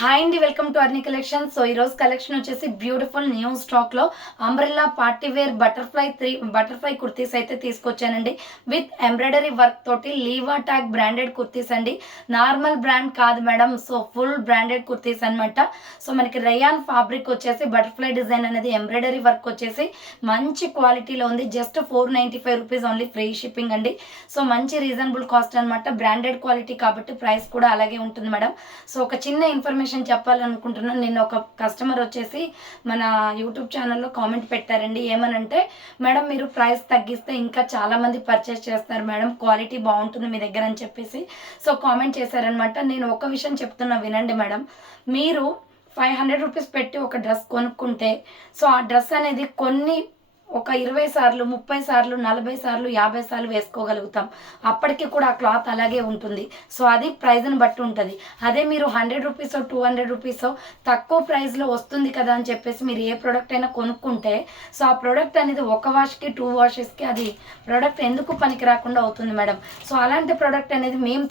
Hi అండి, welcome to Arni collection. So ఈరోజు collection వచ్చేసి బ్యూటిఫుల్ న్యూ స్టాక్లో umbrella party wear butterfly kurtis అయితే తీసుకొచ్చానండి. విత్ ఎంబ్రాయిడరీ వర్క్ తోటి లీవా ట్యాగ్ బ్రాండెడ్ కుర్తీస్ అండి. నార్మల్ బ్రాండ్ కాదు madam, so full branded kurtis అనమాట. సో మనకి రయాన్ ఫ్యాబ్రిక్ వచ్చేసి బటర్ఫ్లై డిజైన్ అనేది ఎంబ్రాయిడరీ వర్క్ వచ్చేసి మంచి క్వాలిటీలో ఉంది. Just 495 rupees only, free shipping అండి. సో మంచి రీజనబుల్ కాస్ట్ అనమాట. బ్రాండెడ్ క్వాలిటీ కాబట్టి ప్రైస్ కూడా అలాగే ఉంటుంది మేడం. సో ఒక చిన్న ఇన్ఫర్మేషన్ చెప్పాలనుకుంటున్నాను. నేను ఒక కస్టమర్ వచ్చేసి మన యూట్యూబ్ ఛానల్లో కామెంట్ పెట్టారండి. ఏమనంటే, మేడం మీరు ప్రైస్ తగ్గిస్తే ఇంకా చాలా మంది పర్చేస్ చేస్తారు మేడం, క్వాలిటీ బాగుంటుంది మీ దగ్గర అని చెప్పేసి సో కామెంట్ చేశారనమాట. నేను ఒక విషయం చెప్తున్నా వినండి మేడం. మీరు 500 రూపీస్ పెట్టి ఒక డ్రెస్ కొనుక్కుంటే సో ఆ డ్రెస్ అనేది ఒక 20 సార్లు, 30 సార్లు, 40 సార్లు, 50 సార్లు వేసుకోగలుగుతాం. అప్పటికి కూడా ఆ క్లాత్ అలాగే ఉంటుంది. సో అది ప్రైజ్ని బట్టి ఉంటుంది. అదే మీరు 100 రూపీసో 200 రూపీసో తక్కువ ప్రైస్లో వస్తుంది కదా అని చెప్పేసి మీరు ఏ ప్రోడక్ట్ అయినా కొనుక్కుంటే సో ఆ ప్రోడక్ట్ అనేది ఒక వాష్కి 2 వాషెస్కి అది ప్రోడక్ట్ ఎందుకు పనికి రాకుండా అవుతుంది మేడం. సో అలాంటి ప్రోడక్ట్ అనేది మేము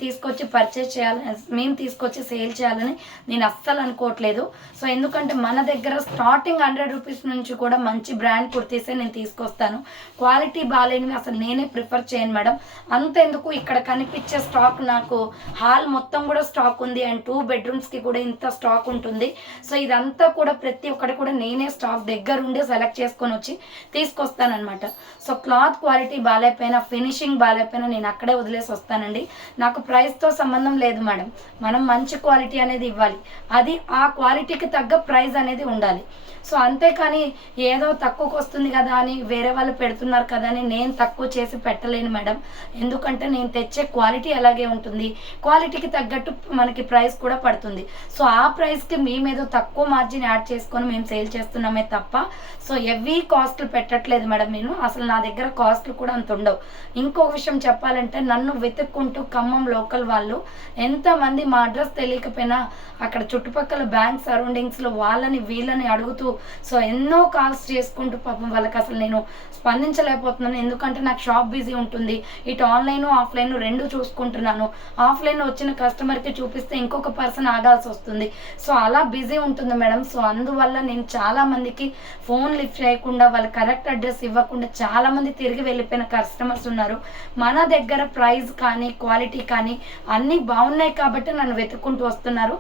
తీసుకొచ్చి సేల్ చేయాలని నేను అస్సలు అనుకోవట్లేదు. సో ఎందుకంటే మన దగ్గర స్టార్టింగ్ 100 రూపీస్ నుంచి కూడా మంచి బ్రాండ్ కుర్తీసే నేను తీసుకొస్తాను. క్వాలిటీ బాగాలేనివి అసలు నేనే ప్రిఫర్ చేయను మేడం. అంతెందుకు, ఇక్కడ కనిపించే స్టాక్ నాకు హాల్ మొత్తం కూడా స్టాక్ ఉంది అండ్ 2 బెడ్రూమ్స్కి కూడా ఇంత స్టాక్ ఉంటుంది. సో ఇదంతా కూడా ప్రతి ఒక్కటి కూడా నేనే స్టాక్ దగ్గరుండి సెలెక్ట్ చేసుకొని వచ్చి తీసుకొస్తానమాట. సో క్లాత్ క్వాలిటీ బాగాలేకపోయినా, ఫినిషింగ్ బాగాలేకపోయినా నేను అక్కడే వదిలేసి వస్తానండి. నాకు ప్రైస్తో సంబంధం లేదు మేడం. మనం మంచి క్వాలిటీ అనేది ఇవ్వాలి, అది ఆ క్వాలిటీకి తగ్గ ప్రైస్ అనేది ఉండాలి. సో అంతేకాని ఏదో తక్కువకి వస్తుంది కదా అని వేరే వాళ్ళు పెడుతున్నారు కదా అని నేను తక్కువ చేసి పెట్టలేను మేడం. ఎందుకంటే నేను తెచ్చే క్వాలిటీ అలాగే ఉంటుంది, క్వాలిటీకి తగ్గట్టు మనకి ప్రైస్ కూడా పడుతుంది. సో ఆ ప్రైస్కి మేమేదో తక్కువ మార్జిన్ యాడ్ చేసుకొని మేము సేల్ చేస్తున్నామే తప్ప సో హెవీ కాస్ట్లు పెట్టట్లేదు మేడం. నేను అసలు నా దగ్గర కాస్ట్లు కూడా అంత ఉండవు. ఇంకొక విషయం చెప్పాలంటే, నన్ను వెతుక్కుంటూ ఖమ్మం లోకల్ వాళ్ళు ఎంతమంది మా అడ్రస్ తెలియకపోయినా అక్కడ చుట్టుపక్కల బ్యాంక్ సరౌండింగ్స్లో వాళ్ళని వీళ్ళని అడుగుతూ సో ఎన్నో కాల్స్ చేసుకుంటూ పాపం వాళ్ళకి అసలు నేను స్పందించలేకపోతున్నాను. ఎందుకంటే నాకు షాప్ బిజీ ఉంటుంది, ఇటు ఆన్లైన్ ఆఫ్లైన్ రెండు చూసుకుంటున్నాను. ఆఫ్లైన్ వచ్చిన కస్టమర్కి చూపిస్తే ఇంకొక పర్సన్ ఆగాల్సి వస్తుంది. సో అలా బిజీ ఉంటుంది మేడం. సో అందువల్ల నేను చాలామందికి ఫోన్ లిఫ్ట్ చేయకుండా, వాళ్ళ కరెక్ట్ అడ్రస్ ఇవ్వకుండా చాలామంది తిరిగి వెళ్ళిపోయిన కస్టమర్స్ ఉన్నారు. మన దగ్గర ప్రైస్ కానీ క్వాలిటీ కానీ అన్నీ బాగున్నాయి కాబట్టి నన్ను వెతుక్కుంటూ వస్తున్నారు.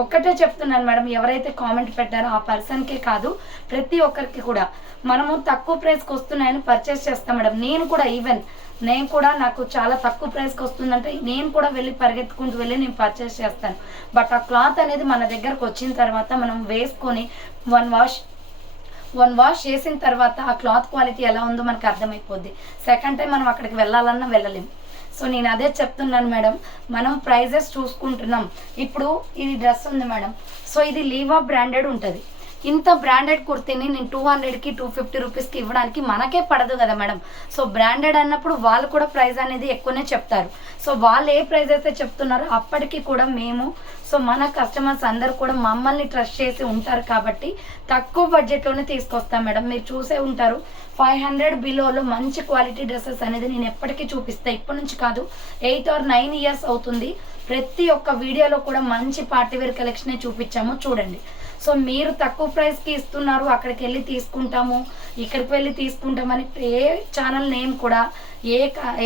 ఒక్కటే చెప్తున్నాను మేడం, ఎవరైతే కామెంట్ పెట్టారో ఆ పర్సన్కే కాదు ప్రతి ఒక్కరికి కూడా మనము తక్కువ ప్రైస్కి వస్తున్నాయని పర్చేస్ చేస్తాం మేడం. నేను కూడా నాకు చాలా తక్కువ ప్రైస్కి వస్తుందంటే నేను కూడా వెళ్ళి పరిగెత్తుకుంటూ వెళ్ళి నేను పర్చేస్ చేస్తాను. బట్ ఆ క్లాత్ అనేది మన దగ్గరకు వచ్చిన తర్వాత మనం వేసుకొని వన్ వాష్ చేసిన తర్వాత ఆ క్లాత్ క్వాలిటీ ఎలా ఉందో మనకు అర్థమైపోద్ది. సెకండ్ టైం మనం అక్కడికి వెళ్ళాలన్నా వెళ్ళలేము. సో నేను అదే చెప్తున్నాను మేడం, మనం ప్రైజెస్ చూసుకుంటున్నాం. ఇప్పుడు ఇది డ్రెస్ ఉంది మేడం, సో ఇది లీవా బ్రాండెడ్ ఉంటుంది. ఇంత బ్రాండెడ్ కుర్తీని నేను 200కి 250 రూపీస్కి ఇవ్వడానికి మనకే పడదు కదా మేడం. సో బ్రాండెడ్ అన్నప్పుడు వాళ్ళు కూడా ప్రైస్ అనేది ఎక్కువనే చెప్తారు. సో వాళ్ళు ఏ ప్రైస్ అయితే చెప్తున్నారో అప్పటికి కూడా మేము సో మన కస్టమర్స్ అందరు కూడా మమ్మల్ని ట్రస్ట్ చేసి ఉంటారు కాబట్టి తక్కువ బడ్జెట్లోనే తీసుకొస్తాం మేడం. మీరు చూసే ఉంటారు 500 బిలోలో మంచి క్వాలిటీ డ్రెస్సెస్ అనేది నేను ఎప్పటికీ చూపిస్తాను. ఇప్పటి నుంచి కాదు, 8 or 9 ఇయర్స్ అవుతుంది. ప్రతి ఒక్క వీడియోలో కూడా మంచి పార్టీవేర్ కలెక్షనే చూపించాము, చూడండి. సో మీరు తక్కువ ప్రైస్కి ఇస్తున్నారు, అక్కడికి వెళ్ళి తీసుకుంటాము, ఇక్కడికి వెళ్ళి తీసుకుంటామని ఏ ఛానల్ నేమ్ కూడా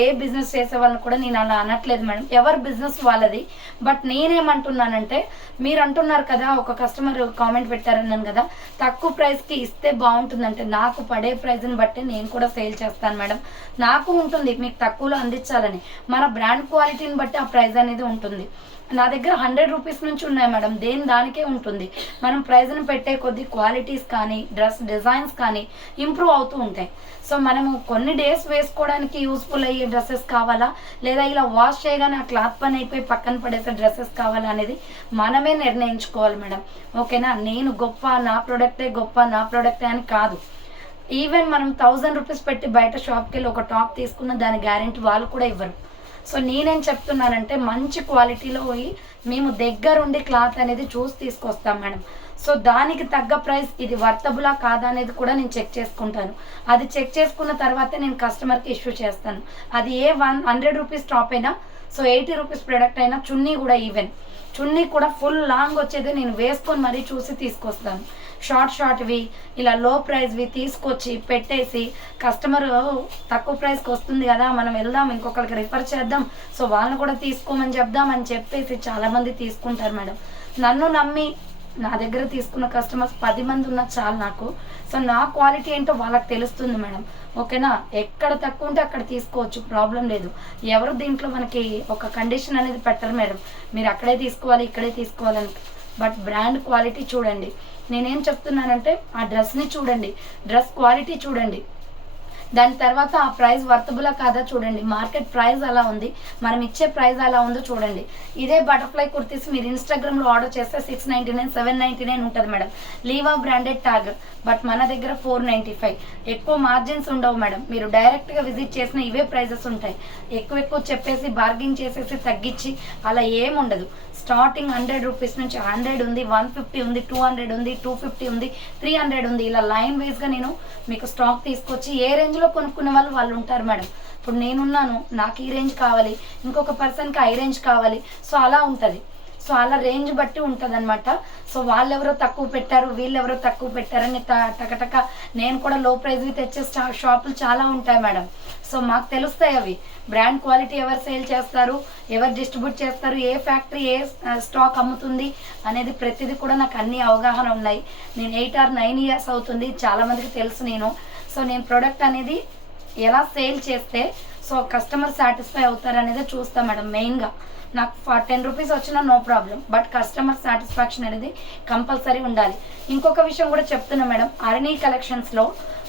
ఏ బిజినెస్ చేసే వాళ్ళని కూడా నేను అలా అనట్లేదు మేడం. ఎవరి బిజినెస్ వాళ్ళది. బట్ నేనేమంటున్నానంటే, మీరు అంటున్నారు కదా, ఒక కస్టమర్ కామెంట్ పెట్టారన్నాను కదా, తక్కువ ప్రైస్కి ఇస్తే బాగుంటుందంటే నాకు పడే ప్రైస్ని బట్టి నేను కూడా సేల్ చేస్తాను మేడం. నాకు ఉంటుంది మీకు తక్కువలో అందించాలని, మన బ్రాండ్ క్వాలిటీని బట్టి ఆ ప్రైస్ అనేది ఉంటుంది. నా దగ్గర 100 రూపీస్ నుంచి ఉన్నాయి మేడం, దానికే ఉంటుంది. మనం ప్రైజ్ని పెట్టే కొద్దీ క్వాలిటీస్ కానీ డ్రెస్ డిజైన్స్ కానీ ఇంప్రూవ్ అవుతూ ఉంటాయి. సో మనము కొన్ని డేస్ వేసుకోవడానికి యూస్ఫుల్ అయ్యే డ్రెస్సెస్ కావాలా, లేదా ఇలా వాష్ చేయగానే ఆ క్లాత్ పని అయిపోయి పక్కన పడేసే డ్రెస్సెస్ కావాలా అనేది మనమే నిర్ణయించుకోవాలి మేడం. ఓకేనా? నేను గొప్ప, నా ప్రోడక్టే అని కాదు. ఈవెన్ మనం 1000 రూపీస్ పెట్టి బయట షాప్కి వెళ్ళి ఒక టాప్ తీసుకున్న దాని గ్యారెంటీ వాళ్ళు కూడా ఇవ్వరు. సో నేనేం చెప్తున్నానంటే, మంచి క్వాలిటీలో మేము దగ్గరుండి క్లాత్ అనేది చూసి తీసుకొస్తాం మేడం. సో దానికి తగ్గ ప్రైస్ ఇది వర్తబులా కాదా అనేది కూడా నేను చెక్ చేసుకుంటాను. అది చెక్ చేసుకున్న తర్వాతే నేను కస్టమర్కి ఇష్యూ చేస్తాను. అది 100 రూపీస్ టాప్ అయినా సో 80 రూపీస్ ప్రోడక్ట్ అయినా, చున్నీ కూడా ఈవెన్ చున్నీ కూడా ఫుల్ లాంగ్ వచ్చేది నేను వేసుకొని మరీ చూసి తీసుకొస్తాను. షార్ట్వి ఇలా లో ప్రైస్వి తీసుకొచ్చి పెట్టేసి కస్టమర్ తక్కువ ప్రైస్కి వస్తుంది కదా, మనం వెళ్దాం ఇంకొకరికి రిఫర్ చేద్దాం, సో వాళ్ళని కూడా తీసుకోమని చెప్దామని చెప్పేసి చాలామంది తీసుకుంటారు మేడం. నన్ను నమ్మి నా దగ్గర తీసుకున్న కస్టమర్స్ 10 మంది ఉన్నా చాలు నాకు. సో నా క్వాలిటీ ఏంటో వాళ్ళకి తెలుస్తుంది మేడం. ఓకేనా, ఎక్కడ తక్కువ ఉంటే అక్కడ తీసుకోవచ్చు, ప్రాబ్లం లేదు. ఎవరు దీంట్లో మనకి ఒక కండిషన్ అనేది పెట్టరు మేడం, మీరు అక్కడే తీసుకోవాలి ఇక్కడే తీసుకోవాలని. బట్ బ్రాండ్ క్వాలిటీ చూడండి. నేనేం చెప్తున్నానంటే ఆ డ్రెస్ని చూడండి, డ్రెస్ క్వాలిటీ చూడండి, దాని తర్వాత ఆ ప్రైస్ వర్తబులా కాదా చూడండి. మార్కెట్ ప్రైస్ అలా ఉంది, మనం ఇచ్చే ప్రైస్ అలా ఉందో చూడండి. ఇదే బటర్ఫ్లై కుర్తీస్ మీరు ఇన్స్టాగ్రామ్లో ఆర్డర్ చేస్తే 699 799 ఉంటుంది మేడం, లీవా బ్రాండెడ్ ట్యాగ్. బట్ మన దగ్గర 495. ఎక్కువ మార్జిన్స్ ఉండవు మేడం, మీరు డైరెక్ట్గా విజిట్ చేసిన ఇవే ప్రైజెస్ ఉంటాయి. ఎక్కువ చెప్పేసి బార్గింగ్ చేసేసి తగ్గించి అలా ఏముండదు. స్టార్టింగ్ 100 రూపీస్ నుంచి 100 ఉంది, 150 ఉంది, 200 ఉంది, 250 ఉంది, 300 ఉంది. ఇలా లైన్ వైజ్గా నేను మీకు స్టాక్ తీసుకొచ్చి ఏ రేంజ్లో కొనుక్కునే వాళ్ళు ఉంటారు మేడం. ఇప్పుడు నేనున్నాను, నాకు ఈ రేంజ్ కావాలి, ఇంకొక పర్సన్కి ఐ రేంజ్ కావాలి, సో అలా ఉంటుంది. సో అలా రేంజ్ బట్టి ఉంటుంది అనమాట. సో వాళ్ళెవరో తక్కువ పెట్టారు వీళ్ళెవరో తక్కువ పెట్టారని టకటక నేను కూడా లో ప్రైజ్వి తెచ్చే షాపులు చాలా ఉంటాయి మేడం. సో మాకు తెలుస్తాయి అవి, బ్రాండ్ క్వాలిటీ ఎవరు సేల్ చేస్తారు, ఎవరు డిస్ట్రిబ్యూట్ చేస్తారు, ఏ ఫ్యాక్టరీ ఏ స్టాక్ అమ్ముతుంది అనేది ప్రతిదీ కూడా నాకు అన్ని అవగాహన ఉన్నాయి. నేను 8 or 9 years అవుతుంది, చాలామందికి తెలుసు నేను. సో నేను ప్రోడక్ట్ అనేది ఎలా సేల్ చేస్తే సో కస్టమర్ సాటిస్ఫై అవుతారు అనేది చూస్తాను మేడం. మెయిన్గా నాకు 10 రూపీస్ వచ్చినా no problem, but customer satisfaction అనేది కంపల్సరీ ఉండాలి. ఇంకొక విషయం కూడా చెప్తున్నా మేడం, అరణి కలెక్షన్స్లో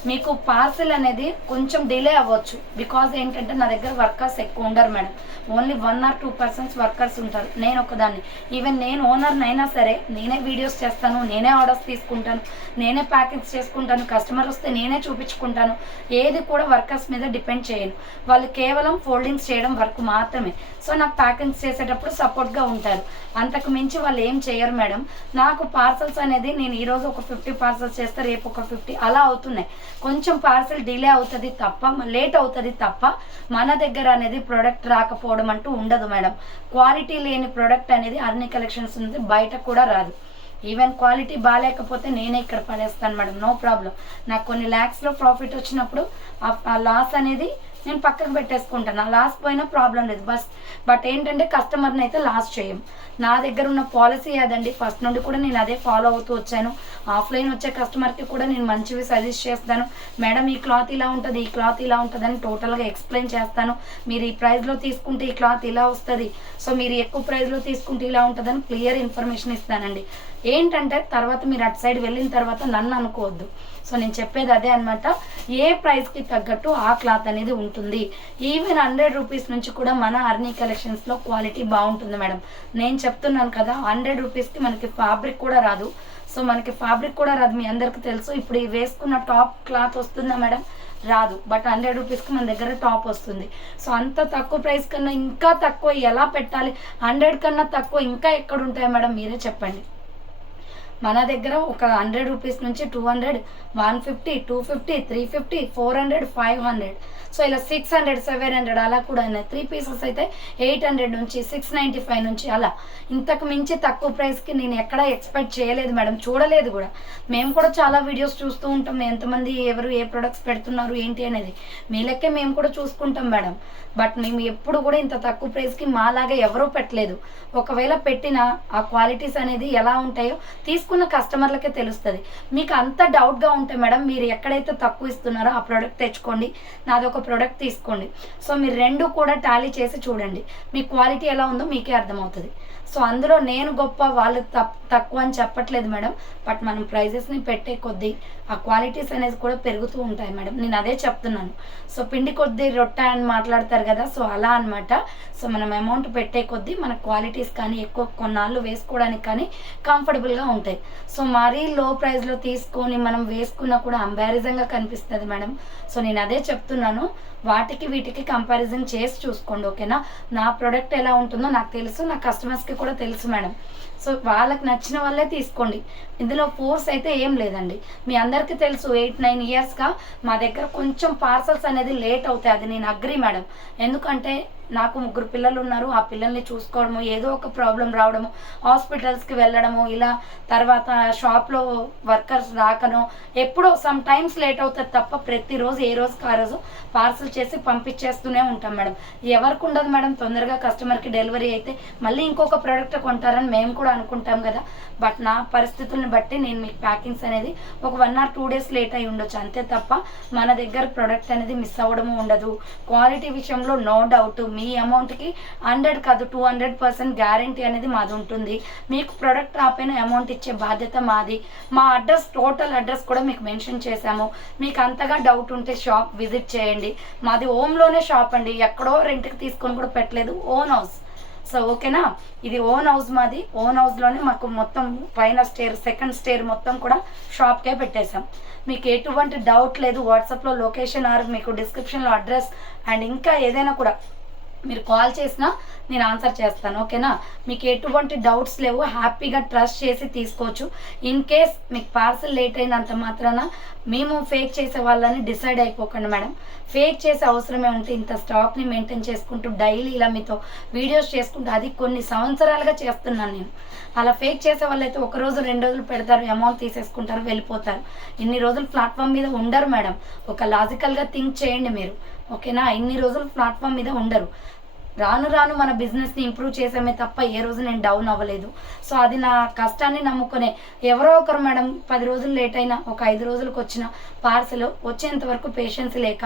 మీకు పార్సిల్ అనేది కొంచెం డిలే అవ్వచ్చు. బికాజ్ ఏంటంటే నా దగ్గర వర్కర్స్ ఎక్కువ ఉండరు మేడం, ఓన్లీ 1 or 2% వర్కర్స్ ఉంటారు. నేను ఒకదాన్ని, ఈవెన్ నేను ఓనర్ని అయినా సరే నేనే వీడియోస్ చేస్తాను, నేనే ఆర్డర్స్ తీసుకుంటాను, నేనే ప్యాకింగ్స్ చేసుకుంటాను, కస్టమర్ వస్తే నేనే చూపించుకుంటాను. ఏది కూడా వర్కర్స్ మీద డిపెండ్ చేయను, వాళ్ళు కేవలం ఫోల్డింగ్స్ చేయడం వరకు మాత్రమే. సో నాకు ప్యాకింగ్స్ చేసేటప్పుడు సపోర్ట్గా ఉంటారు, అంతకు మించి వాళ్ళు ఏం చేయరు మేడం. నాకు పార్సల్స్ అనేది నేను ఈరోజు ఒక 50 పార్సల్స్ చేస్తే రేపు ఒక 50 అలా అవుతున్నాయి. కొంచెం పార్సల్ డిలే అవుతుంది తప్ప, లేట్ అవుతుంది తప్ప మన దగ్గర అనేది ప్రోడక్ట్ రాకపోవడం అంటూ ఉండదు మేడం. క్వాలిటీ లేని ప్రోడక్ట్ అనేది అన్ని కలెక్షన్స్ ఉంది, బయట కూడా రాదు. ఈవెన్ క్వాలిటీ బాగాలేకపోతే నేనే ఇక్కడ పడేస్తాను మేడం, నో ప్రాబ్లం. నాకు కొన్ని ల్యాక్స్లో ప్రాఫిట్ వచ్చినప్పుడు ఆ లాస్ అనేది నేను పక్కకు పెట్టేసుకుంటాను, ఆ లాస్ పోయినా ప్రాబ్లం లేదు. బట్ ఏంటంటే కస్టమర్ని అయితే లాస్ చేయం. నా దగ్గర ఉన్న పాలసీ అదండి, ఫస్ట్ నుండి కూడా నేను అదే ఫాలో అవుతూ వచ్చాను. ఆఫ్లైన్ వచ్చే కస్టమర్కి కూడా నేను మంచివి సజెస్ట్ చేస్తాను. మేడం ఈ క్లాత్ ఇలా ఉంటుంది, ఈ క్లాత్ ఇలా ఉంటుంది అని టోటల్గా ఎక్స్ప్లెయిన్ చేస్తాను. మీరు ఈ ప్రైస్లో తీసుకుంటే ఈ క్లాత్ ఇలా వస్తుంది, సో మీరు ఎక్కువ ప్రైస్లో తీసుకుంటే ఇలా ఉంటుందని క్లియర్ ఇన్ఫర్మేషన్ ఇస్తానండి. ఏంటంటే తర్వాత మీరు అటు సైడ్ వెళ్ళిన తర్వాత నన్ను అనుకోవద్దు. సో నేను చెప్పేది అదే అనమాట, ఏ ప్రైస్కి తగ్గట్టు ఆ క్లాత్ అనేది ఉంటుంది. ఈవెన్ 100 రూపీస్ నుంచి కూడా మన అర్నీ కలెక్షన్స్లో క్వాలిటీ బాగుంటుంది మేడం. నేను చెప్తున్నాను కదా, 100 రూపీస్కి మనకి ఫ్యాబ్రిక్ కూడా రాదు. సో మనకి ఫ్యాబ్రిక్ కూడా రాదు, మీ అందరికీ తెలుసు. ఇప్పుడు ఈ వేసుకున్న టాప్ క్లాత్ వస్తుందా మేడం? రాదు. బట్ 100 రూపీస్కి మన దగ్గర టాప్ వస్తుంది. సో అంత తక్కువ ప్రైస్ కన్నా ఇంకా తక్కువ ఎలా పెట్టాలి? 100 కన్నా తక్కువ ఇంకా ఎక్కడ ఉంటాయి మేడం, మీరే చెప్పండి. మన దగ్గర ఒక 100 రూపీస్ నుంచి 200, 150, 250, 350, 400, 500, సో ఇలా 600, 700 అలా కూడా ఉన్నాయి. 3 పీసెస్ అయితే 800 నుంచి 695 నుంచి అలా. ఇంతకు మించి తక్కువ ప్రైస్కి నేను ఎక్కడ ఎక్స్పెక్ట్ చేయలేదు మేడం, చూడలేదు కూడా. మేము కూడా చాలా వీడియోస్ చూస్తూ ఉంటాం, ఎంతమంది ఎవరు ఏ ప్రొడక్ట్స్ పెడుతున్నారు ఏంటి అనేది మీ లెక్కే మేము కూడా చూసుకుంటాం మేడం. బట్ మేము ఎప్పుడు కూడా ఇంత తక్కువ ప్రైస్కి మాలాగా ఎవరూ పెట్టలేదు. ఒకవేళ పెట్టినా ఆ క్వాలిటీస్ అనేది ఎలా ఉంటాయో తీసుకున్న కస్టమర్లకే తెలుస్తుంది. మీకు అంత డౌట్గా ఉంటే మేడం, మీరు ఎక్కడైతే తక్కువ ఇస్తున్నారో ఆ ప్రోడక్ట్ తెచ్చుకోండి, నాది ఒక ప్రోడక్ట్ తీసుకోండి. సో మీరు రెండు కూడా టాలీ చేసి చూడండి, మీ క్వాలిటీ ఎలా ఉందో మీకే అర్థమవుతుంది. సో అందులో నేను గొప్ప వాళ్ళు తక్కువ అని చెప్పట్లేదు మేడం. బట్ మనం ప్రైజెస్ని పెట్టే కొద్దీ ఆ క్వాలిటీస్ అనేది కూడా పెరుగుతూ ఉంటాయి మేడం, నేను అదే చెప్తున్నాను. సో పిండి కొద్దీ రొట్టె అని మాట్లాడతారు కదా, సో అలా అనమాట. సో మనం అమౌంట్ పెట్టే కొద్దీ మన క్వాలిటీస్ కానీ ఎక్కువ కొన్నాళ్ళు వేసుకోవడానికి కానీ కంఫర్టబుల్గా ఉంటాయి. సో మరీ లో ప్రైస్లో తీసుకొని మనం వేసుకున్నా కూడా అంబారిజంగా కనిపిస్తుంది మేడం. సో నేను అదే చెప్తున్నాను, వాటికి వీటికి కంపారిజన్ చేసి చూసుకోండి, ఓకేనా. నా ప్రోడక్ట్ ఎలా ఉంటుందో నాకు తెలుసు, నా కస్టమర్స్కి కూడా తెలుసు మేడం. సో వాళ్ళకి నచ్చిన వాళ్ళే తీసుకోండి, ఇందులో ఫోర్స్ అయితే ఏం లేదండి. మీ అందరికీ తెలుసు 8-9 ఇయర్స్గా మా దగ్గర కొంచెం పార్సల్స్ అనేది లేట్ అవుతాయి, అది నేను అగ్రీ మేడం. ఎందుకంటే నాకు 3 పిల్లలు ఉన్నారు. ఆ పిల్లల్ని చూసుకోవడము, ఏదో ఒక ప్రాబ్లం రావడము, హాస్పిటల్స్కి వెళ్ళడము, ఇలా తర్వాత షాప్లో వర్కర్స్ రాకనో ఎప్పుడో సమ్ టైమ్స్ లేట్ అవుతుంది తప్ప ప్రతిరోజు ఏ రోజుకి ఆ రోజు పార్సల్ చేసి పంపించేస్తూనే ఉంటాం మేడం. ఎవరికి ఉండదు మేడం తొందరగా కస్టమర్కి డెలివరీ అయితే మళ్ళీ ఇంకొక ప్రోడక్ట్ కొంటారని మేము కూడా అనుకుంటాం కదా. బట్ నా పరిస్థితులను బట్టి నేను మీకు ప్యాకింగ్స్ అనేది ఒక 1 or 2 days లేట్ అయి ఉండొచ్చు, అంతే తప్ప మన దగ్గర ప్రోడక్ట్ అనేది మిస్ అవ్వడము ఉండదు. క్వాలిటీ విషయంలో నో డౌట్ మీ అమౌంట్కి 100 కాదు 200% గ్యారంటీ అనేది మాది ఉంటుంది. మీకు ప్రోడక్ట్ రాపోయిన అమౌంట్ ఇచ్చే బాధ్యత మాది. మా అడ్రస్ టోటల్ అడ్రస్ కూడా మీకు మెన్షన్ చేశాము. మీకు అంతగా డౌట్ ఉంటే షాప్ విజిట్ చేయండి. మాది హోమ్లోనే షాప్ అండి, ఎక్కడో రెంట్కి తీసుకొని కూడా పెట్టలేదు, ఓన్ హౌస్. సో ఓకేనా, ఇది ఓన్ హౌస్ మాది. ఓన్ హౌస్లోనే మాకు మొత్తం పైన స్టేర్ సెకండ్ స్టేర్ మొత్తం కూడా షాప్కే పెట్టేశాం. మీకు ఎటువంటి డౌట్ లేదు. వాట్సాప్లో లొకేషన్ ఆర్ మీకు డిస్క్రిప్షన్లో అడ్రస్ అండ్ ఇంకా ఏదైనా కూడా మీరు కాల్ చేసినా నేను ఆన్సర్ చేస్తాను. ఓకేనా, మీకు ఎటువంటి డౌట్స్ లేవు, హ్యాపీగా ట్రస్ట్ చేసి తీసుకోవచ్చు. ఇన్ కేస్ మీకు పార్సల్ లేట్ అయినంత మాత్రాన మేము ఫేక్ చేసే వాళ్ళని డిసైడ్ అయిపోకండి మేడం. ఫేక్ చేసే అవసరమే ఉంటే ఇంత స్టాక్ని మెయింటైన్ చేసుకుంటూ డైలీ ఇలా మీతో వీడియోస్ చేసుకుంటూ అది కొన్ని సంవత్సరాలుగా చేస్తున్నాను నేను. అలా ఫేక్ చేసే వాళ్ళు అయితే 1 రోజు 2 రోజులు పెడతారు, అమౌంట్ తీసేసుకుంటారు, వెళ్ళిపోతారు. ఇన్ని రోజులు ప్లాట్ఫామ్ మీద ఉండరు మేడం. ఒక లాజికల్గా థింక్ చేయండి మీరు. ఓకేనా, ఇన్ని రోజులు ప్లాట్ఫామ్ మీద ఉండరు. రాను రాను మన బిజినెస్ని ఇంప్రూవ్ చేసామే తప్ప ఏ రోజు నేను డౌన్ అవ్వలేదు. సో అది నా కష్టాన్ని నమ్ముకునే ఎవరో ఒకరు మేడం 10 రోజులు లేట్ అయినా ఒక 5 రోజులకు వచ్చిన పార్సల్ వచ్చేంత వరకు పేషెన్స్ లేక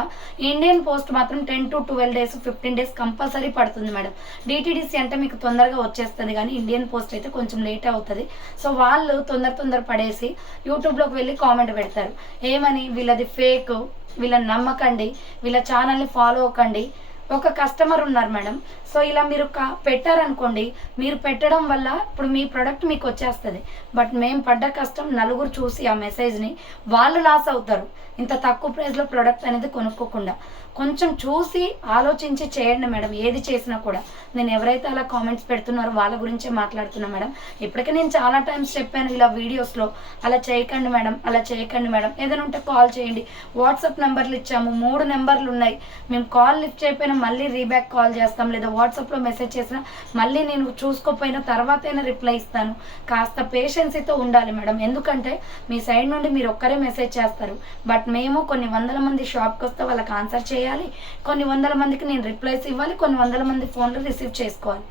ఇండియన్ పోస్ట్ మాత్రం 10 to 12 days 15 days కంపల్సరీ పడుతుంది మేడం. డిటిడిసి అంటే మీకు తొందరగా వచ్చేస్తుంది కానీ ఇండియన్ పోస్ట్ అయితే కొంచెం లేట్ అవుతుంది. సో వాళ్ళు తొందర పడేసి యూట్యూబ్లోకి వెళ్ళి కామెంట్ పెడతారు ఏమని, వీళ్ళది ఫేక్, వీళ్ళని నమ్మకండి, వీళ్ళ ఛానల్ని ఫాలో అవ్వకండి. ఒక కస్టమర్ ఉన్నారు మేడం, సో ఇలా మీరు పెట్టారనుకోండి, మీరు పెట్టడం వల్ల ఇప్పుడు మీ ప్రోడక్ట్ మీకు వచ్చేస్తుంది. బట్ మేము పడ్డ కష్టం నలుగురు చూసి ఆ మెసేజ్ని వాళ్ళు లాస్ అవుతారు. ఇంత తక్కువ ప్రైస్లో ప్రోడక్ట్ అనేది కొనుక్కోకుండా కొంచెం చూసి ఆలోచించి చేయండి మేడం. ఏది చేసినా కూడా నేను ఎవరైతే అలా కామెంట్స్ పెడుతున్నారో వాళ్ళ గురించే మాట్లాడుతున్నా మేడం. ఇప్పటికే నేను చాలా టైమ్స్ చెప్పాను ఇలా వీడియోస్లో, అలా చేయకండి మేడం, అలా చేయకండి మేడం. ఏదైనా ఉంటే కాల్ చేయండి. వాట్సాప్ నెంబర్లు ఇచ్చాము, 3 నెంబర్లు ఉన్నాయి. మేము కాల్ లిఫ్ట్ చేయకపోయినా మళ్ళీ రీబ్యాక్ కాల్ చేస్తాం, లేదా వాట్సాప్లో మెసేజ్ చేసినా మళ్ళీ నేను చూసుకోకపోయినా తర్వాతైనా రిప్లై ఇస్తాను. కాస్త పేషెన్సీతో ఉండాలి మేడం. ఎందుకంటే మీ సైడ్ నుండి మీరు ఒక్కరే మెసేజ్ చేస్తారు, బట్ మేము కొన్ని 100 మంది షాప్కి వస్తే వాళ్ళకి ఆన్సర్ చేయాలి, కొన్ని 100 మందికి నేను రిప్లైస్ ఇవ్వాలి, కొన్ని 100 మంది ఫోన్లు రిసీవ్ చేసుకోవాలి.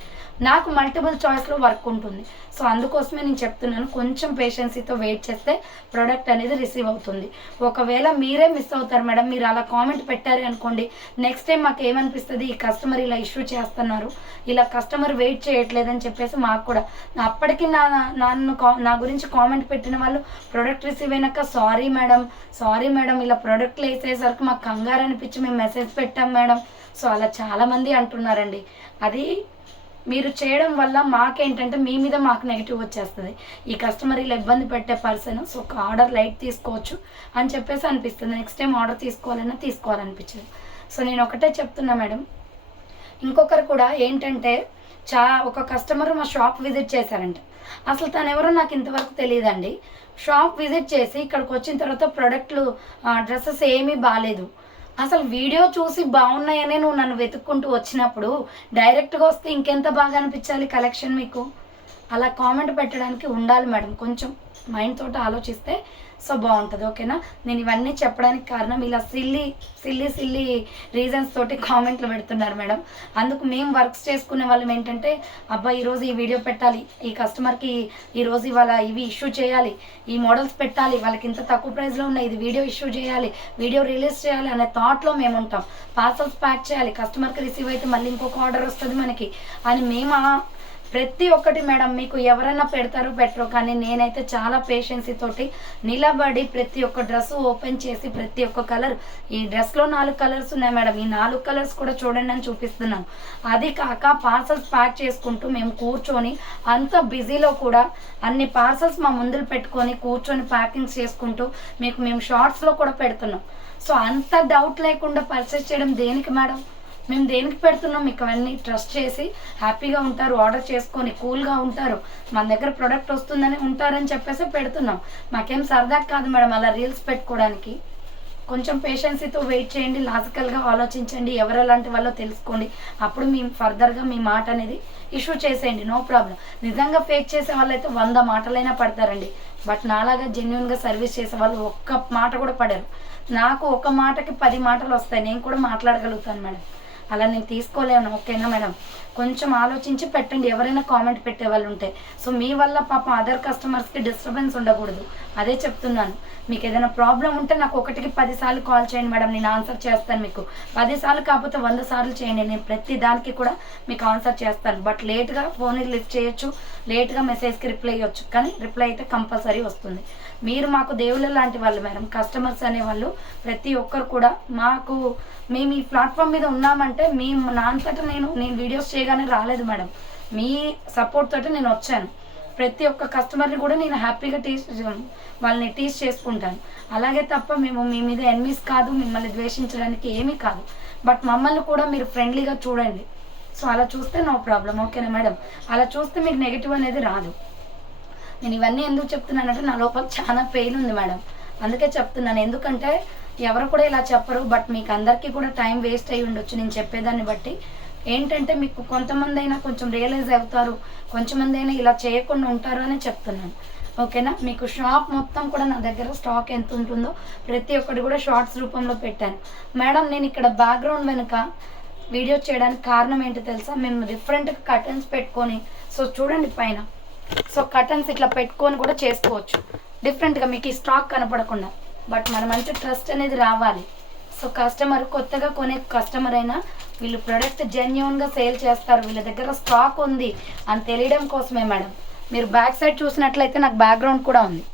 నాకు మల్టిపుల్ చాయిస్లో వర్క్ ఉంటుంది. సో అందుకోసమే నేను చెప్తున్నాను, కొంచెం పేషెన్సీతో వెయిట్ చేస్తే ప్రోడక్ట్ అనేది రిసీవ్ అవుతుంది. ఒకవేళ మీరే మిస్ అవుతారు మేడం, మీరు అలా కామెంట్ పెట్టారు అనుకోండి, నెక్స్ట్ టైం మాకు ఏమనిపిస్తుంది, ఈ కస్టమర్ ఇలా ఇష్యూ చేస్తున్నారు, ఇలా కస్టమర్ వెయిట్ చేయట్లేదని చెప్పేసి మాకు కూడా అప్పటికి నా గురించి కామెంట్ పెట్టిన వాళ్ళు ప్రోడక్ట్ రిసీవ్ అయినాక సారీ మేడం ఇలా ప్రోడక్ట్లు వేసేసరికి మాకు కంగారు అనిపించి మేము మెసేజ్ పెట్టాం మేడం. సో అలా చాలామంది అంటున్నారండి. అది మీరు చేయడం వల్ల మాకేంటంటే మీ మీద మాకు నెగిటివ్ వచ్చేస్తుంది. ఈ కస్టమర్ ఇలా ఇబ్బంది పెట్టే పర్సన్, సో ఒక ఆర్డర్ లైట్ తీసుకోవచ్చు అని చెప్పేసి అనిపిస్తుంది. నెక్స్ట్ టైం ఆర్డర్ తీసుకోవాలనిపించదు. సో నేను ఒకటే చెప్తున్నా మేడం. ఇంకొకరు కూడా ఏంటంటే ఒక కస్టమర్ మా షాప్ విజిట్ చేశారంట. అసలు తను ఎవరో నాకు ఇంతవరకు తెలియదండి. షాప్ విజిట్ చేసి ఇక్కడికి వచ్చిన తర్వాత ప్రోడక్ట్లు డ్రెస్సెస్ ఏమీ బాగాలేదు. అసలు వీడియో చూసి బాగున్నాయనే నువ్వు నన్ను వెతుక్కుంటూ వచ్చినప్పుడు డైరెక్ట్గా వస్తే ఇంకెంత బాగా అనిపించాలి కలెక్షన్ మీకు. అలా కామెంట్ పెట్టడానికి ఉండాలి మేడం, కొంచెం మైండ్ తోటి ఆలోచిస్తే సో బాగుంటుంది. ఓకేనా, నేను ఇవన్నీ చెప్పడానికి కారణం ఇలా సిల్లీ రీజన్స్ తోటి కామెంట్లు పెడుతున్నారు మేడం. అందుకు మేము వర్క్స్ చేసుకునే వాళ్ళం ఏంటంటే, అబ్బా ఈరోజు ఈ వీడియో పెట్టాలి, ఈ కస్టమర్కి ఈరోజు ఇవాళ ఇవి ఇష్యూ చేయాలి, ఈ మోడల్స్ పెట్టాలి, వాళ్ళకి ఇంత తక్కువ ప్రైస్లో ఉన్నాయి, ఇది వీడియో ఇష్యూ చేయాలి, వీడియో రిలీజ్ చేయాలి అనే థాట్లో మేము ఉంటాం. పార్సల్స్ ప్యాక్ చేయాలి, కస్టమర్కి రిసీవ్ అయితే మళ్ళీ ఇంకొక ఆర్డర్ వస్తుంది మనకి అని మేము ప్రతి ఒక్కటి మేడం. మీకు ఎవరైనా పెడతారో పెట్టరో కానీ నేనైతే చాలా పేషెన్సీ తోటి నిలబడి ప్రతి ఒక్క డ్రెస్ ఓపెన్ చేసి ప్రతి ఒక్క కలర్, ఈ డ్రెస్లో 4 కలర్స్ ఉన్నాయి మేడం, ఈ 4 కలర్స్ కూడా చూడండి అని చూపిస్తున్నాను. అది కాక పార్సల్స్ ప్యాక్ చేసుకుంటూ మేము కూర్చొని అంత బిజీలో కూడా అన్ని పార్సల్స్ మా ముందులు పెట్టుకొని కూర్చొని ప్యాకింగ్స్ చేసుకుంటూ మీకు మేము షార్ట్స్లో కూడా పెడుతున్నాం. సో అంత డౌట్ లేకుండా పర్చేస్ చేయడం దేనికి మేడం? మేము దేనికి పెడుతున్నాం? మీకు అవన్నీ ట్రస్ట్ చేసి హ్యాపీగా ఉంటారు, ఆర్డర్ చేసుకొని కూల్గా ఉంటారు, మన దగ్గర ప్రోడక్ట్ వస్తుందని ఉంటారని చెప్పేసి పెడుతున్నాం. మాకేం సరదా కాదు మేడం అలా రీల్స్ పెట్టుకోవడానికి. కొంచెం పేషెన్సీతో వెయిట్ చేయండి, లాజికల్గా ఆలోచించండి, ఎవరు ఎలాంటి వాళ్ళో తెలుసుకోండి. అప్పుడు మీ ఫర్దర్గా మీ మాట అనేది ఇష్యూ చేసేయండి, నో ప్రాబ్లం. నిజంగా ఫేక్ చేసే వాళ్ళైతే 100 మాటలైనా పడతారండి. బట్ నాలాగా జెన్యున్గా సర్వీస్ చేసే వాళ్ళు ఒక్క మాట కూడా పడరు. నాకు ఒక మాటకి 10 మాటలు వస్తాయి, నేను కూడా మాట్లాడగలుగుతాను మేడం. అలా నేను తీసుకోలేను. ఓకేనా మేడం? కొంచెం ఆలోచించి పెట్టండి ఎవరైనా కామెంట్ పెట్టే వాళ్ళు ఉంటే. సో మీ వల్ల పాపం అదర్ కస్టమర్స్కి డిస్టర్బెన్స్ ఉండకూడదు, అదే చెప్తున్నాను. మీకు ఏదైనా ప్రాబ్లం ఉంటే నాకు 1కి 10 సార్లు కాల్ చేయండి మేడం, నేను ఆన్సర్ చేస్తాను. మీకు 10 సార్లు కాకపోతే 100 సార్లు చేయండి, నేను ప్రతి దానికి కూడా మీకు ఆన్సర్ చేస్తాను. బట్ లేట్గా ఫోన్ లిఫ్ట్ చేయొచ్చు, లేట్గా మెసేజ్కి రిప్లై ఇవ్వచ్చు, కానీ రిప్లై అయితే కంపల్సరీ వస్తుంది. మీరు మాకు దేవుళ్ళ లాంటి వాళ్ళు మేడం. కస్టమర్స్ అనేవాళ్ళు ప్రతి ఒక్కరు కూడా మాకు, మేము ఈ ప్లాట్ఫామ్ మీద ఉన్నామంటే నా అంతటా నేను వీడియోస్ చేయగానే రాలేదు మేడం, మీ సపోర్ట్ తోటి నేను వచ్చాను. ప్రతి ఒక్క కస్టమర్ని కూడా నేను హ్యాపీగా వాళ్ళని టీచ్ చేసుకుంటాను. అలాగే తప్ప మేము మీ మీద ఎనిమీస్ కాదు, మిమ్మల్ని ద్వేషించడానికి ఏమీ కాదు. బట్ మమ్మల్ని కూడా మీరు ఫ్రెండ్లీగా చూడండి. సో అలా చూస్తే నో ప్రాబ్లం. ఓకేనా మేడం? అలా చూస్తే మీకు నెగిటివ్ అనేది రాదు. నేను ఇవన్నీ ఎందుకు చెప్తున్నానంటే నా లోపల చాలా పెయిన్ ఉంది మేడం, అందుకే చెప్తున్నాను. ఎందుకంటే ఎవరు కూడా ఇలా చెప్పరు, బట్ మీకు అందరికీ కూడా టైం వేస్ట్ అయ్యి ఉండొచ్చు నేను చెప్పేదాన్ని బట్టి. ఏంటంటే మీకు కొంతమంది అయినా కొంచెం రియలైజ్ అవుతారు, కొంచెమంది అయినా ఇలా చేయకుండా ఉంటారు అని చెప్తున్నాను. ఓకేనా? మీకు షాప్ మొత్తం కూడా నా దగ్గర స్టాక్ ఎంత ఉంటుందో ప్రతి ఒక్కటి కూడా షార్ట్స్ రూపంలో పెట్టాను మేడం. నేను ఇక్కడ బ్యాక్గ్రౌండ్ వెనుక వీడియో చేయడానికి కారణం ఏంటో తెలుసా? మేము డిఫరెంట్గా కర్టన్స్ పెట్టుకొని, సో చూడండి పైన, సో కర్టన్స్ ఇట్లా పెట్టుకొని కూడా చేసుకోవచ్చు డిఫరెంట్గా, మీకు ఈ స్టాక్ కనపడకుండా. బట్ మన మంచి ట్రస్ట్ అనేది రావాలి. సో కస్టమర్, కొత్తగా కొనే కస్టమర్ అయినా వీళ్ళు ప్రొడక్ట్ జెన్యూన్గా సేల్ చేస్తారు, వీళ్ళ దగ్గర స్టాక్ ఉంది అని తెలియడం కోసమే మేడం. మీరు బ్యాక్ సైడ్ చూసినట్లయితే నాకు బ్యాక్గ్రౌండ్ కూడా ఉంది.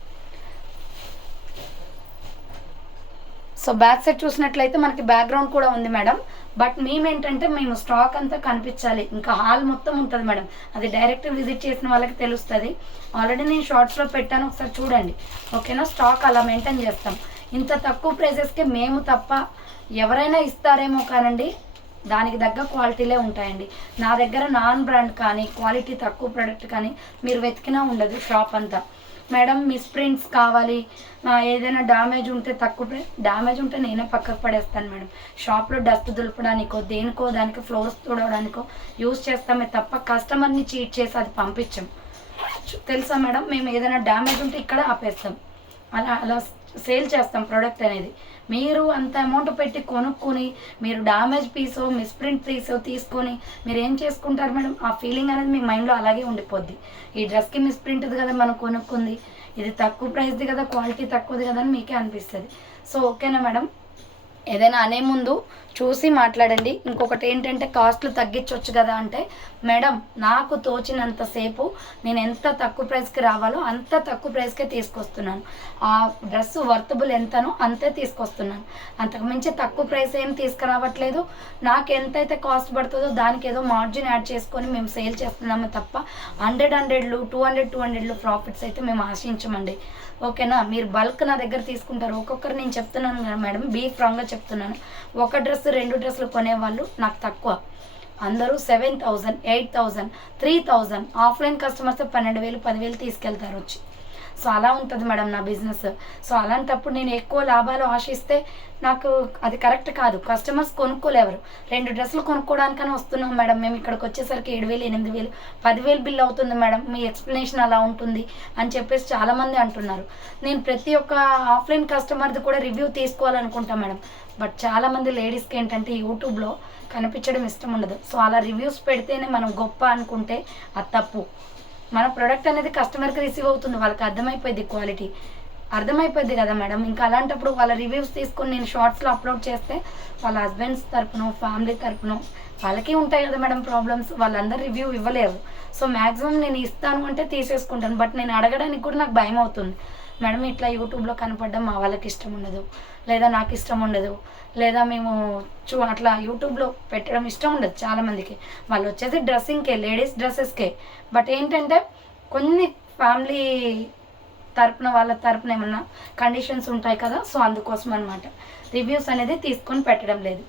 సో బ్యాక్ సైడ్ చూసినట్లయితే మనకి బ్యాక్గ్రౌండ్ కూడా ఉంది మేడం. బట్ మేమేంటంటే మేము స్టాక్ అంతా కనిపించాలి, ఇంకా హాల్ మొత్తం ఉంటుంది మేడం, అది డైరెక్ట్ విజిట్ చేసిన వాళ్ళకి తెలుస్తుంది. ఆల్రెడీ నేను షార్ట్స్లో పెట్టాను, ఒకసారి చూడండి. ఓకేనా? స్టాక్ అలా మెయింటైన్ చేస్తాం. ఇంత తక్కువ ప్రైజెస్కి మేము తప్ప ఎవరైనా ఇస్తారేమో కానండి, దానికి తగ్గ క్వాలిటీలే ఉంటాయండి. నా దగ్గర నాన్ బ్రాండ్ కానీ క్వాలిటీ తక్కువ ప్రోడక్ట్ కానీ మీరు వెతికినా ఉండదు షాప్ అంతా. మేడం మిస్ ప్రింట్స్ కావాలి, ఏదైనా డ్యామేజ్ ఉంటే తక్కువ, డ్యామేజ్ ఉంటే నేనే పక్కకు పడేస్తాను మేడం. షాప్లో డస్ట్ దులపడానికో దేనికో దానికి ఫ్లోర్స్ తుడవడానికో యూజ్ చేస్తామే తప్ప కస్టమర్ని చీట్ చేసి అది పంపించాం. తెలుసా మేడం? మేము ఏదైనా డ్యామేజ్ ఉంటే ఇక్కడ ఆపేస్తాం, అలా సేల్ చేస్తాం ప్రోడక్ట్ అనేది. మీరు అంత అమౌంట్ పెట్టి కొనుక్కొని మీరు డ్యామేజ్ పీసో మిస్ప్రింట్ పీసో తీసుకొని మీరు ఏం చేసుకుంటారు మేడం? ఆ ఫీలింగ్ అనేది మీ మైండ్లో అలాగే ఉండిపోద్ది. ఈ డ్రెస్కి మిస్ప్రింట్ది కదా మనం కొనుక్కుంది, ఇది తక్కువ ప్రైస్ది కదా, క్వాలిటీ తక్కువది కదా అని మీకే అనిపిస్తుంది. సో ఓకేనా మేడం? ఏదైనా అనే ముందు చూసి మాట్లాడండి. ఇంకొకటి ఏంటంటే కాస్ట్లు తగ్గించవచ్చు కదా అంటే, మేడం నాకు తోచినంతసేపు నేను ఎంత తక్కువ ప్రైస్కి రావాలో అంత తక్కువ ప్రైస్కే తీసుకొస్తున్నాను. ఆ డ్రెస్ వర్తబుల్ ఎంతనో అంతే తీసుకొస్తున్నాను, అంతకుమించి తక్కువ ప్రైస్ ఏం తీసుకురావట్లేదు. నాకు ఎంతైతే కాస్ట్ పడుతుందో దానికి ఏదో మార్జిన్ యాడ్ చేసుకొని మేము సేల్ చేస్తున్నామే తప్ప 100లు 200లు ప్రాఫిట్స్ అయితే మేము ఆశించమండి. ఓకేనా? మీరు బల్క్ నా దగ్గర తీసుకుంటారు. ఒక్కొక్కరు నేను చెప్తున్నాను కదా మేడం, బీ ఫ్రాంక్గా చెప్తున్నాను. ఒక డ్రెస్ 2 డ్రెస్సులు కొనేవాళ్ళు నాకు తక్కువ, అందరూ 7,000 8,000 3,000 ఆఫ్లైన్ కస్టమర్స్ 12,000 10,000 తీసుకెళ్తారు వచ్చి. సో అలా ఉంటుంది మేడం నా బిజినెస్. సో అలాంటప్పుడు నేను ఎక్కువ లాభాలు ఆశిస్తే నాకు అది కరెక్ట్ కాదు. కస్టమర్స్ కొనుక్కోలేవరు. 2 డ్రెస్సులు కొనుక్కోవడానికని వస్తున్నాం మేడం, మేము ఇక్కడికి వచ్చేసరికి 7,000 8,000 10,000 బిల్ అవుతుంది మేడం, మీ ఎక్స్ప్లెనేషన్ అలా ఉంటుంది అని చెప్పేసి చాలామంది అంటున్నారు. నేను ప్రతి ఒక్క ఆఫ్లైన్ కస్టమర్ది కూడా రివ్యూ తీసుకోవాలనుకుంటాను మేడం. బట్ చాలామంది లేడీస్కి ఏంటంటే యూట్యూబ్లో కనిపించడం ఇష్టం ఉండదు. సో అలా రివ్యూస్ పెడితేనే మనం గొప్ప అనుకుంటే అది తప్పు. మన ప్రోడక్ట్ అనేది కస్టమర్కి రిసీవ్ అవుతుంది, వాళ్ళకి అర్థమైపోయింది, క్వాలిటీ అర్థమైపోద్ది కదా మేడం. ఇంకా అలాంటప్పుడు వాళ్ళ రివ్యూస్ తీసుకొని నేను షార్ట్స్లో అప్లోడ్ చేస్తే వాళ్ళ హస్బెండ్స్ తరపునో ఫ్యామిలీ తరపునో వాళ్ళకి ఉంటాయి కదా మేడం ప్రాబ్లమ్స్, వాళ్ళందరూ రివ్యూ ఇవ్వలేరు. సో మ్యాక్సిమం నేను ఇస్తాను అంటే తీసేసుకుంటాను. బట్ నేను అడగడానికి కూడా నాకు భయం అవుతుంది మేడం. ఇట్లా యూట్యూబ్లో కనపడడం మా వాళ్ళకి ఇష్టం ఉండదు, లేదా నాకు ఇష్టం ఉండదు, లేదా మేము అట్లా యూట్యూబ్లో పెట్టడం ఇష్టం ఉండదు చాలామందికి. వాళ్ళు వచ్చేసి డ్రెస్సింగ్కే, లేడీస్ డ్రెస్సెస్కే. బట్ ఏంటంటే కొన్ని ఫ్యామిలీ తరపున వాళ్ళ తరపున ఏమన్నా కండిషన్స్ ఉంటాయి కదా, సో అందుకోసం అనమాట రివ్యూస్ అనేది తీసుకొని పెట్టడం లేదు.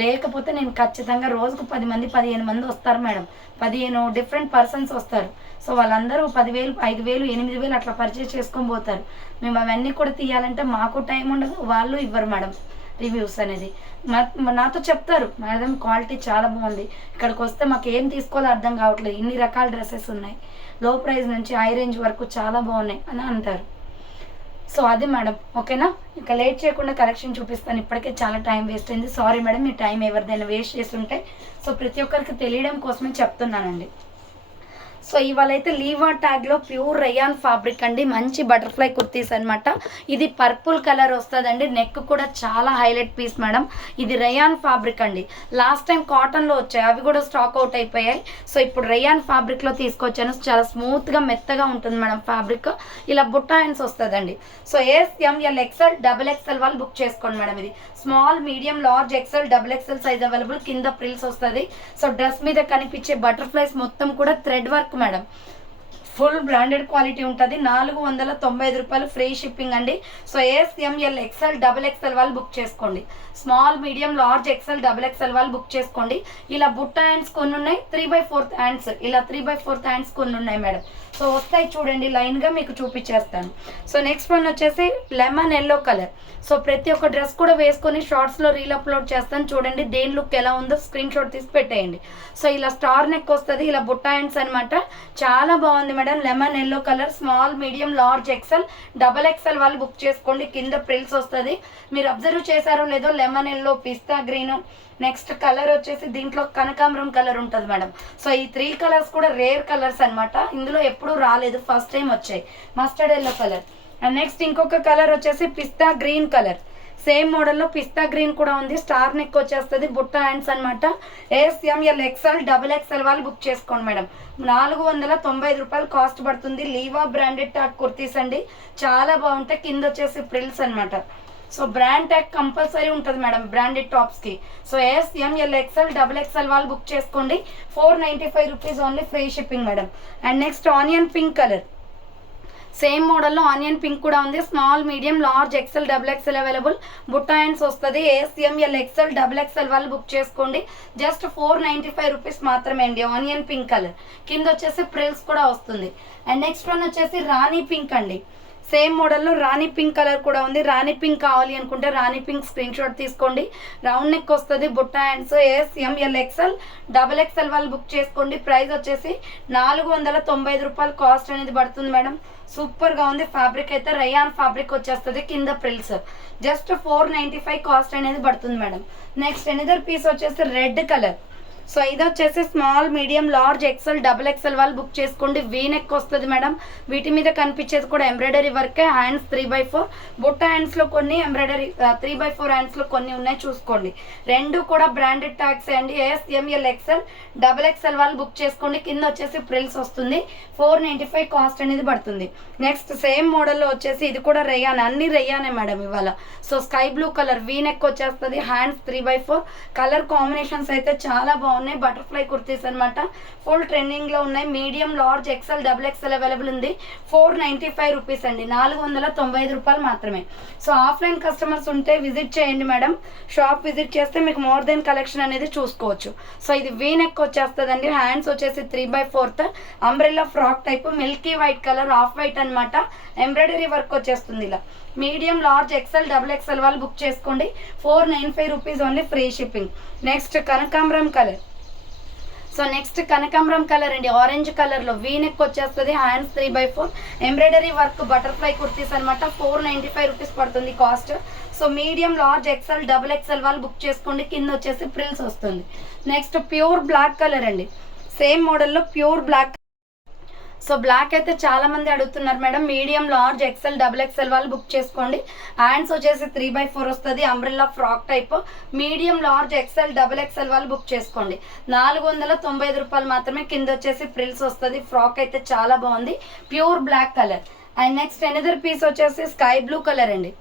లేకపోతే నేను ఖచ్చితంగా రోజుకు 10 మంది 15 మంది వస్తారు మేడం, 15 డిఫరెంట్ పర్సన్స్ వస్తారు. సో వాళ్ళందరూ 10,000 5,000 8,000 అట్లా పర్చేస్ చేసుకొని పోతారు. మేము అవన్నీ కూడా తీయాలంటే మాకు టైం ఉండదు, వాళ్ళు ఇవ్వరు మేడం రివ్యూస్ అనేది. నాతో చెప్తారు, మేడం క్వాలిటీ చాలా బాగుంది, ఇక్కడికి వస్తే మాకు ఏం తీసుకోవాలో అర్థం కావట్లేదు, ఇన్ని రకాల డ్రెస్సెస్ ఉన్నాయి, లో ప్రైస్ నుంచి హై రేంజ్ వరకు చాలా బాగున్నాయి అని అంటారు. సో అది మేడం, ఓకేనా. ఇంకా లేట్ చేయకుండా కలెక్షన్ చూపిస్తాను, ఇప్పటికే చాలా టైం వేస్ట్ అయింది. సారీ మేడం, మీ టైం ఎవరిదైనా వేస్ట్ చేస్తుంటే. సో ప్రతి ఒక్కరికి తెలియడం కోసమే చెప్తున్నానండి. సో ఇవాళైతే లీవా ట్యాగ్లో ప్యూర్ రయాన్ ఫ్యాబ్రిక్ అండి, మంచి బటర్ఫ్లై కుర్తీస్ అనమాట. ఇది పర్పుల్ కలర్ వస్తుందండి, నెక్ కూడా చాలా హైలైట్ పీస్ మేడం. ఇది రయాన్ ఫ్యాబ్రిక్ అండి. లాస్ట్ టైం కాటన్లో వచ్చాయి, అవి కూడా స్టాక్ అవుట్ అయిపోయాయి. సో ఇప్పుడు రయాన్ ఫ్యాబ్రిక్లో తీసుకొచ్చాను, చాలా స్మూత్గా మెత్తగా ఉంటుంది మేడం ఫ్యాబ్రిక్. ఇలా బుట్టా హ్యాండ్స్ వస్తుందండి. సో SML XL XXL వాళ్ళు బుక్ చేసుకోండి మేడం. ఇది small medium large XL XXL size available, కింద ప్రిల్స్ వస్తుంది. సో డ్రెస్ మీద కనిపించే బటర్ఫ్లైస్ మొత్తం కూడా thread work madam, full branded quality ఉంటుంది. 495 రూపాయలు ఫ్రీ షిప్పింగ్ అండి. సో SML XL XXL వాళ్ళు బుక్ చేసుకోండి. Small medium large XL XXL వాళ్ళు బుక్ చేసుకోండి. ఇలా బుట్ట హ్యాండ్స్ కొన్ని ఉన్నాయి, 3/4 హ్యాండ్స్, ఇలా 3/4 హ్యాండ్స్ కొన్ని ఉన్నాయి మేడం. సో వస్తాయి చూడండి, లైన్గా మీకు చూపించేస్తాను. సో నెక్స్ట్ వన్ వచ్చేసి లెమన్ ఎల్లో కలర్. సో ప్రతి ఒక్క డ్రెస్ కూడా వేసుకొని షార్ట్స్లో రీల్ అప్లోడ్ చేస్తాను, చూడండి దేని లుక్ ఎలా ఉందో స్క్రీన్ షాట్ తీసి పెట్టేయండి. సో ఇలా స్టార్ నెక్ వస్తుంది, ఇలా బుట్ట హ్యాండ్స్ అనమాట, చాలా బాగుంది madam. Lemon yellow colour, small medium large XL XXL వాళ్ళు బుక్ చేసుకోండి. కింద ప్రిల్స్ వస్తుంది. మీరు అబ్జర్వ్ చేశారో లేదో, లెమన్ ఎల్లో, పిస్తా గ్రీన్, నెక్స్ట్ కలర్ వచ్చేసి దీంట్లో కనకాంబరం కలర్ ఉంటుంది మేడం. సో ఈ 3 కలర్స్ కూడా రేర్ కలర్స్ అనమాట, ఇందులో ఎప్పుడూ రాలేదు, ఫస్ట్ టైం వచ్చాయి. Mustard yellow colour. And next ఇంకొక కలర్ వచ్చేసి పిస్తా గ్రీన్ కలర్, సేమ్ మోడల్లో పిస్తా గ్రీన్ కూడా ఉంది. స్టార్ నెక్ వచ్చేస్తుంది, బుట్ట హ్యాండ్స్ అనమాట. SML XL XXL వాళ్ళు బుక్ చేసుకోండి మేడం. 495 రూపాయలు కాస్ట్ పడుతుంది. లీవా బ్రాండెడ్ టాక్ కుర్తీస్ అండి, చాలా బాగుంటాయి. కింద వచ్చేసి ప్రిల్స్ అనమాట. సో బ్రాండ్ ట్యాగ్ కంపల్సరీ ఉంటుంది మేడం బ్రాండెడ్ టాప్స్కి. సో SML XL XXL వాళ్ళు బుక్ చేసుకోండి. 495 rupees only, free shipping madam. And next onion pink colour, same మోడల్లో ఆనియన్ పింక్ కూడా ఉంది. Small medium large XL XXL available, బుట్టా hands వస్తుంది. SML XL XXL వాళ్ళు బుక్ చేసుకోండి. జస్ట్ 495 రూపీస్ మాత్రమే అండి. ఆనియన్ పింక్ కలర్, కింద వచ్చేసి ప్రిల్స్ కూడా వస్తుంది. అండ్ నెక్స్ట్ వన్ వచ్చేసి రాణి పింక్ అండి, సేమ్ మోడల్లో రాణి పింక్ కలర్ కూడా ఉంది. రాణి పింక్ కావాలి అనుకుంటే రాణి పింక్ స్క్రీన్ షాట్ తీసుకోండి. రౌండ్ నెక్ వస్తుంది, బుట్ట హ్యాండ్స్. SML XL XXL వాళ్ళు బుక్ చేసుకోండి. ప్రైస్ వచ్చేసి 495 రూపాయలు కాస్ట్ అనేది పడుతుంది మేడం. సూపర్గా ఉంది ఫ్యాబ్రిక్ అయితే, రయాన్ ఫ్యాబ్రిక్ వచ్చేస్తుంది, కింద ప్రిల్స్. జస్ట్ 495 కాస్ట్ అనేది పడుతుంది మేడం. నెక్స్ట్ ఎనదర్ పీస్ వచ్చేసి రెడ్ కలర్. సో ఇది వచ్చేసి small medium large XL XXL వాళ్ళు బుక్ చేసుకోండి. వీ నెక్ వస్తుంది మేడం. వీటి మీద కనిపించేది కూడా ఎంబ్రాయిడరీ వర్కే. హ్యాండ్స్ 3/4, బుట్ట హ్యాండ్స్లో కొన్ని ఎంబ్రాయిడరీ 3/4 హ్యాండ్స్లో కొన్ని ఉన్నాయి, చూసుకోండి. రెండు కూడా బ్రాండెడ్ ట్యాగ్స్ అండి. SML XL XXL వాళ్ళు బుక్ చేసుకోండి. కింద వచ్చేసి ప్రిల్స్ వస్తుంది. 495 కాస్ట్ అనేది పడుతుంది. నెక్స్ట్ సేమ్ మోడల్లో వచ్చేసి ఇది కూడా రేయాన్, అన్ని రేయానే మేడం ఇవాళ. So sky blue colour, we neck వచ్చేస్తుంది, హ్యాండ్స్ 3/4. కలర్ కాంబినేషన్స్ అయితే చాలా బాగున్నాయి. బటర్ఫ్లై కుర్తీస్ అనమాట, ఫుల్ ట్రెండింగ్ లో ఉన్నాయి. Medium large XL XXL available ఉంది. 495 రూపీస్ అండి, 495 రూపాయలు మాత్రమే. సో ఆఫ్లైన్ కస్టమర్స్ ఉంటే విజిట్ చేయండి మేడం. షాప్ విజిట్ చేస్తే మీకు మోర్ దెన్ కలెక్షన్ అనేది చూసుకోవచ్చు. సో ఇది వీ నెక్ వచ్చేస్తుందండి. హ్యాండ్స్ వచ్చేసి 3/4, umbrella frock type, Milky white colour, off white అనమాట. ఎంబ్రాయిడరీ వర్క్ వచ్చేస్తుంది ఇలా. మీడియం లార్జ్ XL XXL వాళ్ళు బుక్ చేసుకోండి. 495 rupees only, free shipping. Next కనకాంబరం కలర్. సో నెక్స్ట్ కనకాంబరం కలర్ అండి, ఆరెంజ్ కలర్లో వీ నెక్ వచ్చేస్తుంది. Hands 3/4, embroidery work, butterfly kurtis అనమాట. 495 రూపీస్ పడుతుంది cost. So medium large XL XXL వాళ్ళు బుక్ చేసుకోండి. కింద వచ్చేసి ప్రిల్స్ వస్తుంది. నెక్స్ట్ ప్యూర్ బ్లాక్ కలర్ అండి, సేమ్ మోడల్లో ప్యూర్ బ్లాక్. సో బ్లాక్ అయితే చాలా మంది అడుగుతున్నారు madam. Medium large XL XXL వాళ్ళు బుక్ చేసుకోండి. హ్యాండ్స్ వచ్చేసి 3/4 వస్తుంది, umbrella frock type. Medium large XL XXL వాళ్ళు బుక్ చేసుకోండి. 495 రూపాయలు మాత్రమే. కింద వచ్చేసి ప్రిల్స్ వస్తుంది. ఫ్రాక్ అయితే చాలా బాగుంది, pure black colour. And next another piece వచ్చేసి స్కై బ్లూ కలర్ అండి.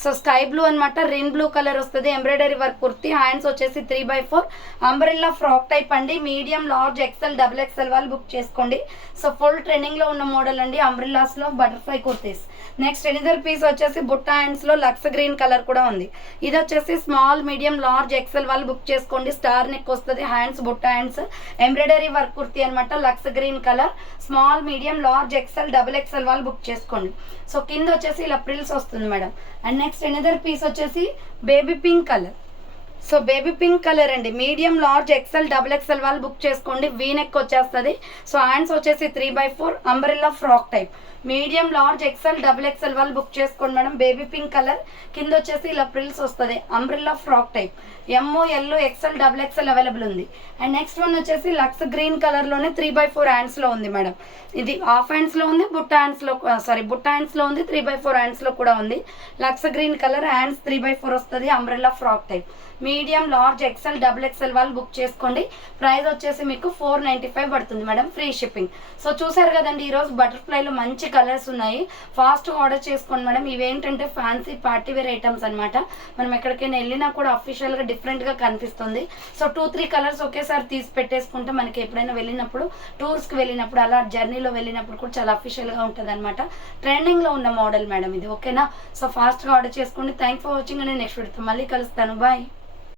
సో స్కై బ్లూ అనమాట, రిన్ బ్లూ కలర్ వస్తుంది, ఎంబ్రాయిడరీ వర్క్ కుర్తీ. హ్యాండ్స్ వచ్చేసి 3/4, అంబ్రెల్లా ఫ్రాక్ టైప్ అండి. మీడియం లార్జ్ XL XXL వాళ్ళు బుక్ చేసుకోండి. సో ఫుల్ ట్రెండింగ్ లో ఉన్న మోడల్ అండి, అంబ్రెల్లాస్ లో butterfly kurtis. Next another piece వచ్చేసి బుట్ట హ్యాండ్స్ లో లక్స్ గ్రీన్ కలర్ కూడా ఉంది. ఇది వచ్చేసి స్మాల్ మీడియం లార్జ్ XL వాళ్ళు బుక్ చేసుకోండి. స్టార్ నెక్ వస్తుంది, హ్యాండ్స్ బుట్ట హ్యాండ్స్, ఎంబ్రాయిడరీ వర్క్ కుర్తీ అనమాట, lux green colour. Small medium large XL double XL వాళ్ళు బుక్ చేసుకోండి. సో కింద వచ్చేసి ఇలా ప్రిల్స్ వస్తుంది madam. And next another piece వచ్చేసి baby pink colour. So baby pink colour అండి, medium large XL double XL వాళ్ళు బుక్ చేసుకోండి. వీ నెక్ వచ్చేస్తుంది. సో హ్యాండ్స్ వచ్చేసి 3/4 umbrella frock type. Medium large XL double XL వాళ్ళు book చేసుకోండి madam. Baby pink colour, కింద వచ్చేసి ఇలా ప్రిల్స్ వస్తుంది. Umbrella frock type. L XL double XL available ఉంది. అండ్ నెక్స్ట్ వన్ వచ్చేసి లక్స్ గ్రీన్ కలర్లోనే 3/4 హ్యాండ్స్లో ఉంది మేడం. ఇది హాఫ్ హ్యాండ్స్లో ఉంది, బుట్ట హ్యాండ్స్లో బుట్ట హ్యాండ్స్లో ఉంది, 3/4 హ్యాండ్స్లో కూడా ఉంది. లక్స్ గ్రీన్ కలర్, హ్యాండ్స్ 3/4 వస్తుంది. Umbrella frock type. Medium large XL double XL వాళ్ళు బుక్ చేసుకోండి. ప్రైస్ వచ్చేసి మీకు 495 పడుతుంది మేడం, ఫ్రీ షిప్పింగ్. సో చూసారు కదండి, ఈరోజు బటర్ఫ్లైలో మంచి కలర్స్ ఉన్నాయి. ఫాస్ట్గా ఆర్డర్ చేసుకోండి మేడం. ఇవేంటంటే ఫ్యాన్సీ పార్టీ వేర్ ఐటమ్స్ అనమాట. మనం ఎక్కడికైనా వెళ్ళినా కూడా అఫీషియల్గా డిఫరెంట్గా కనిపిస్తుంది. సో 2-3 కలర్స్ ఒకేసారి తీసి పెట్టేసుకుంటే మనకి ఎప్పుడైనా వెళ్ళినప్పుడు, టూర్స్కి వెళ్ళినప్పుడు, అలా జర్నీలో వెళ్ళినప్పుడు కూడా చాలా అఫీషియల్గా ఉంటుంది అనమాట. ట్రెండింగ్లో ఉన్న మోడల్ మేడం ఇది, ఓకేనా? సో ఫాస్ట్గా ఆర్డర్ చేసుకోండి. Thank for watching. నేను నెక్స్ట్ వీడియోతో మళ్ళీ కలుస్తాను. బాయ్.